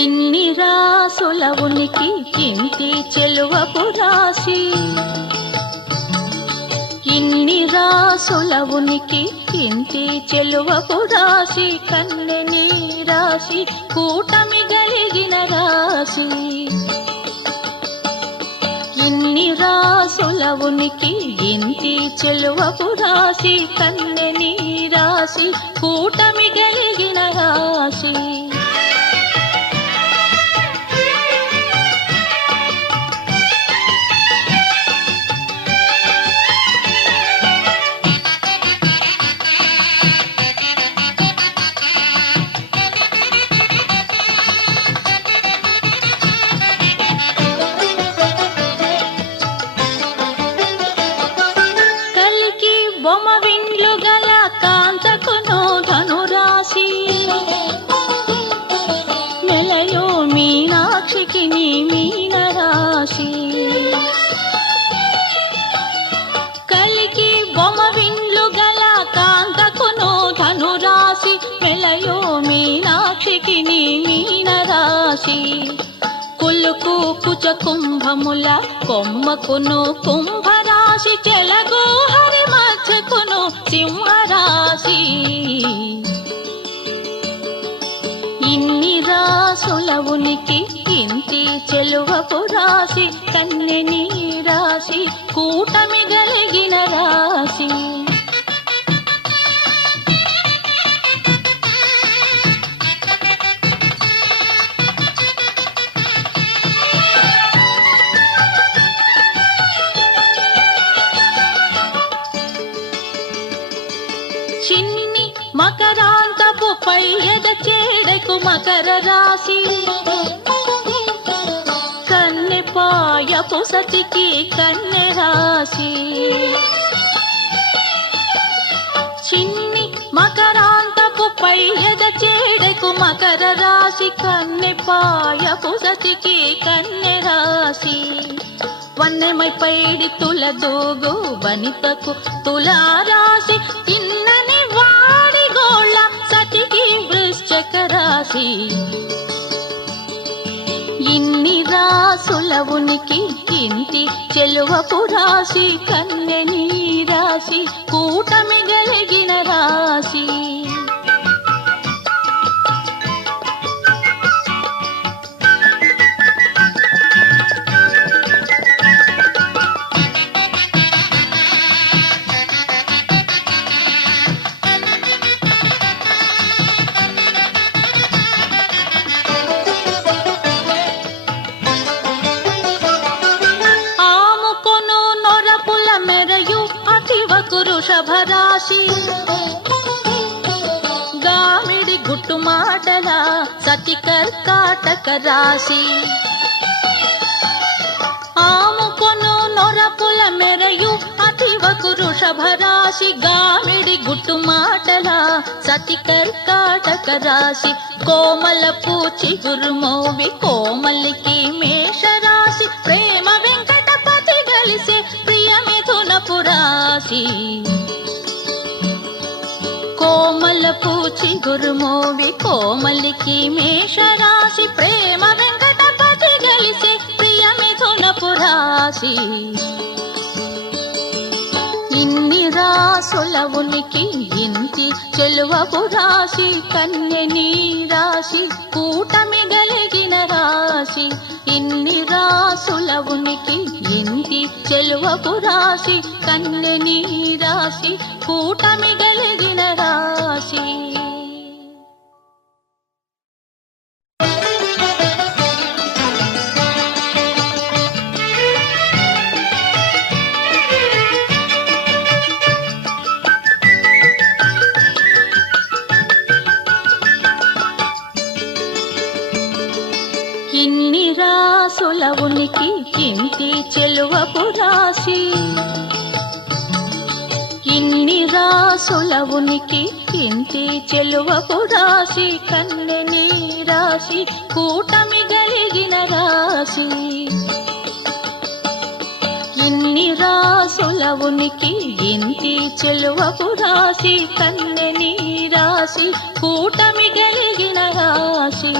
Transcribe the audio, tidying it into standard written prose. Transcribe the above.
ఇన్ని రాసుల ఉనికి ఇంటి చెలువపు రాశి, ఇన్ని రాసుల ఉనికి ఇంటి చెలువపు రాశి, కన్నెని రాశి కూటమి గలిగిన రాశి. ఇన్ని రాసుల ఉనికి ఇంటి చెలువపు రాశి, కన్నెని రాశి కూటమి గలిగిన రాశి. బొమ్మవిండ్లు గల కాంతకును ధనురాశి, నెలయో మీనాక్షికి నీ మీనరాశి. కలికి బొమ్మవిండ్లు గల కాంతకును ధనురాశి, నెలయో మీనాక్షికి నీ మీనరాశి. కులుకు కుచ కుంభముల కొమ్మకును కుంభరాశి, చెలగు హరి మధ్యకును సింహరాశి. ఇన్ని రాసుల ఉనికి ఇంటి చెలువపు రాశి, కన్నెని రాశి కూటమి గలిగిన రాశి. చిన్ని మకరాంతపు పై ఎద చేడకు మకర రాశి, కన్నె పాయపు సతికి కన్నె రాశి. చిన్ని మకరాంతపు పై ఎద చేడకు మకర రాశి, కన్నె పాయపు సతికి కన్నె రాశి. వన్నెమై పైడి తుల దూగు వనితకు తులారాశి, తిన్నని వాడి గోళ్ళ సతికి వృశ్చిక రాశి. ఇన్ని రాసుల ఉనికి ఇంటి చెలువపు రాశి, కన్నెని రాశి కూటమి గలిగిన రాశి. వృషభరాశి, గామిడి గుట్టు మాటల సతి కర్కాటక రాశి. ఆముకొను నొరపుల మెరయు అతివకు వృషభరాశి, గామిడి గుట్టు మాటల సతి కర్కాటక రాశి. కోమల పూచి గురుమోవి కోమలికి మేషరాశి, ప్రేమ వెంకటపతి గలిసే ప్రియ మిథునపు రాశి. కోమల పూచి గురుమోవి కోమలికి మేషరాశి, ప్రేమ వెంకటపతి గలిసే ప్రియ మిథునపు రాశి. ఇన్ని రాసుల ఉనికి ఇంటి చెలువపు రాశి, కన్నెని రాశి కూటమి గలిగిన రాశి. ఇన్ని రాసుల ఉనికి ఇంటి చెలువపు రాశి, కన్నెని రాశి కూటమి గలిగిన రాశి. ఇన్ని రాసుల ఉనికి ఇంటి చెలువపు రాశి, ఇన్ని రాసుల ఉనికి ఇంటి చెలువపు రాశి, కన్నెని రాశి కూటమి గలిగిన రాశి. ఇన్ని రాసుల ఉనికి ఇంటి చెలువపు రాశి, కన్నెని రాశి కూటమి గలిగిన రాశి.